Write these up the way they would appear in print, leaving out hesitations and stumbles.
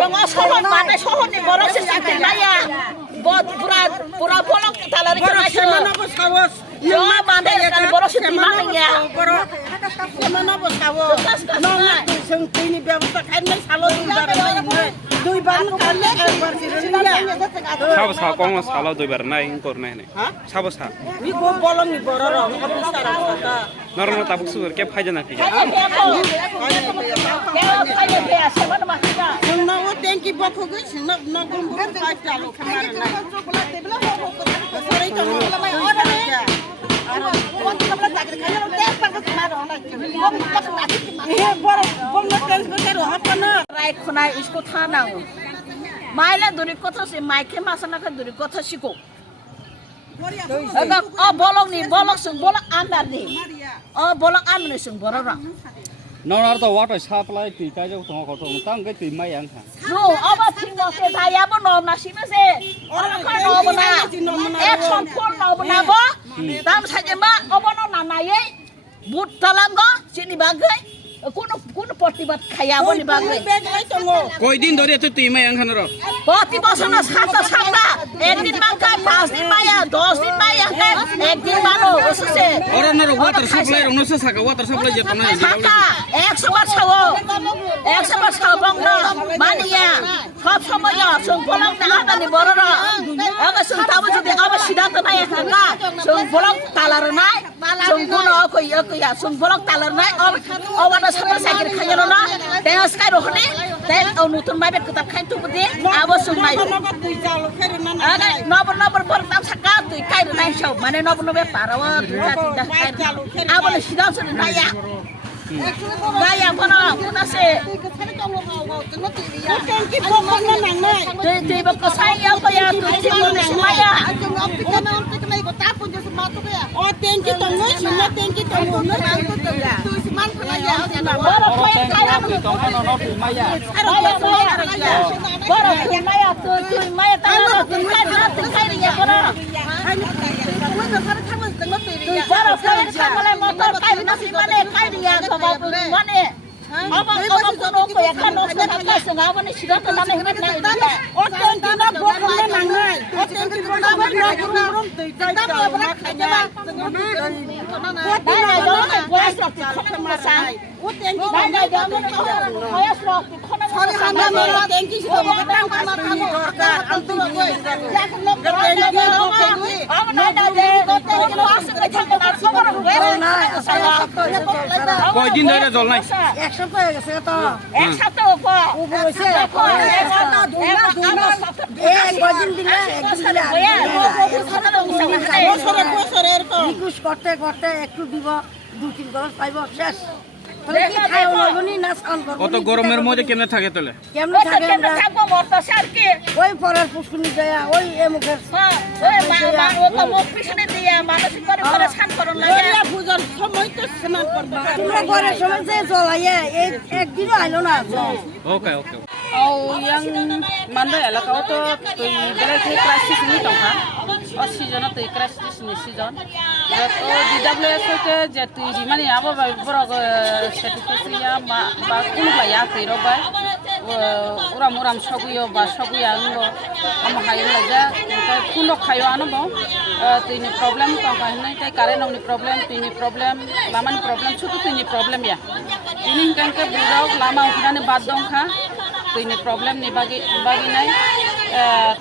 Songo sohon mana sohon ni borok sesati maya. Bot pura bolok talari kena Sawas. Yo mana kan borok sesati mana ya. Mana bos sawas. Nona sing tini ব্যবস্থা খাইলে সালো দুইবার খাইলে একবার Syria সাবো সা কোন সালো দুইবার নাই ইনকর নাই নাই সাবো সা নি গো বলং নি বড়র অফিসার কথা নরম তাবুক সুর কে ফাইজা না ফিজা না ও ট্যাঙ্কি বকো গই সিনা নগম পাইপ চালু খানা না সরাই তো Rai khunai isko thana maila duri kotha se maike masana ka duri kotha siko aga bolong ni bolong sung bolong andar ni bolong amne sung borora নরনার তো ওয়াটার সাপ্লাই তুই কাজ তো কত তাং কে তুই মাই আং খা no aba thingmo se daya bo nom na sime se ora ka nom na ek sampur nom na bo dam saje ma obono na naye but talango sini bagai কোনো প্রতিবাদ খাইয়াবো নি বাগে কয়দিন ধরে তুই মাই আং খানোর প্রতি বছর না সাতটা সাতটা একদিন মাঙ্কা 5 দিন মাইয়া 10 দিন মাইয়া একদিন মানো ওসে অরনার ওয়াটার সাপ্লাই রনসে সাকা ওয়াটার সাপ্লাই যেত না সাকা 100 বার ছাও 100 বার ছাও বংন মানিয়া সব সময় সং বলং না আদানি বড়রা আগা সং তাবো যদি আবা সিদ্ধান্ত নাই থাকা সং বলং তালার নাই সং কোন কইয়া সং বলং তালার নাই অবাটা সামনে সাইকেল খাইলো না তেস কাই রখনি তে নতুন মাইবে কিতাব খাই তো বদে আবো সং নাই আগা নবর বর তাম সাকা তুই কাই নাই সব মানে নবে পারাও দুটা তিনটা কাই আবো সিদ্ধান্ত Naiya Gaya kono kuna se ট্যাঙ্কি বকো না না de bako saya ko ya tu tingo ni simaya ও ট্যাঙ্কি তো নই সিনা ট্যাঙ্কি তো নই boro ko kaya তুই তো না তুই মাইয়া boro ko maya tu maya ta tu kai ya boro boro ko chamale motor kai na simale kai ya ko ba mane Aba kono ko ya kano sa ka sa aba ni sida to name hebe na ও ট্যাঙ্কি না বকো না না ও ট্যাঙ্কি বকো না room তুই কাই চাও না খাইবা dai na do na boys rock khona ma sang ও ট্যাঙ্কি dai na do na boys rock khona ma sorry sang আমরা মোর ট্যাঙ্কি ছিল মগে টাং আমার কাম দরকার আমি কই jak no training aba na da de ko asa ka thang na sabor na কয়দিন ধরে জল নাই এক সপ্তাহ হয়ে গেছে তো এক সপ্তাহ ko উপরে এক সপ্তাহ দুই একদিন দিলে বছরে এরকম রিকুয়েস্ট করতে করতে একটু দিব 2-3 গলাস পাইব শেষ তাহলে কি খাই হলবনি না স্নান করব কত গরমের মধ্যে কেমনে থাকে তাহলে কেমনে থাকে আমরা থাকবো মরতো সারকে ওই পরের পুষ্কুনি যায় ওই এমুখের ওই মা ও তো মুখ পিছনে দিয়া মানসিক করে স্নান করন লাগে পূজার সময় তো স্নান করবা তোমরা ঘরের সময় যে জ্বলাইয়া এই একদিনও আইলো না ওকে ওকে Au yang manda ala kau to tui bela tui crisis ni tong ha. O season tui crisis ni season. O DWS ke je tui di mani abo ba boro certificate ya ba kun ba ya tui ro ba. Uram soguyo ba soguya ngo am hayo la ja ka kuno khayo ano bo. Tui ni problem tong ha nai tai kare nong ni problem tui ni problem laman problem chutu tui ni problem ya. Ini kan ke buro lama ukirane bad dong ha. Tui ni problem ni bagi nai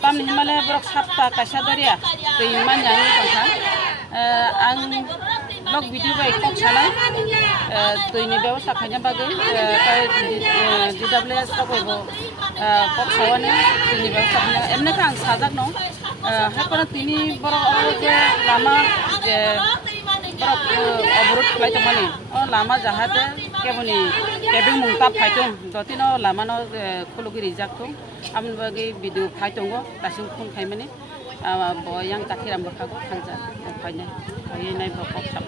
tam ni male brok sapta kasha daria tui man yang ni tongha ang blog video ba ikok sana tui ni ব্যবস্থা khanya bagi kai DWS ko bo kok sawane tui ni ব্যবস্থা khanya emne kang sajak no ha kono tini borok je lama je borok অবরোধ খাই তমানি ও লামা জাহাতে কেবনি কেবিং মুংতা ফাইটং দতিনো লামানো খুলুগি রিজাকটো আমন বাগি video ফাইটংগো তাসিং খুন খাইমানি বয়াং কাঠিরাম বখাগো খানজা ফাইনাই ফাইনাই বকক সাপ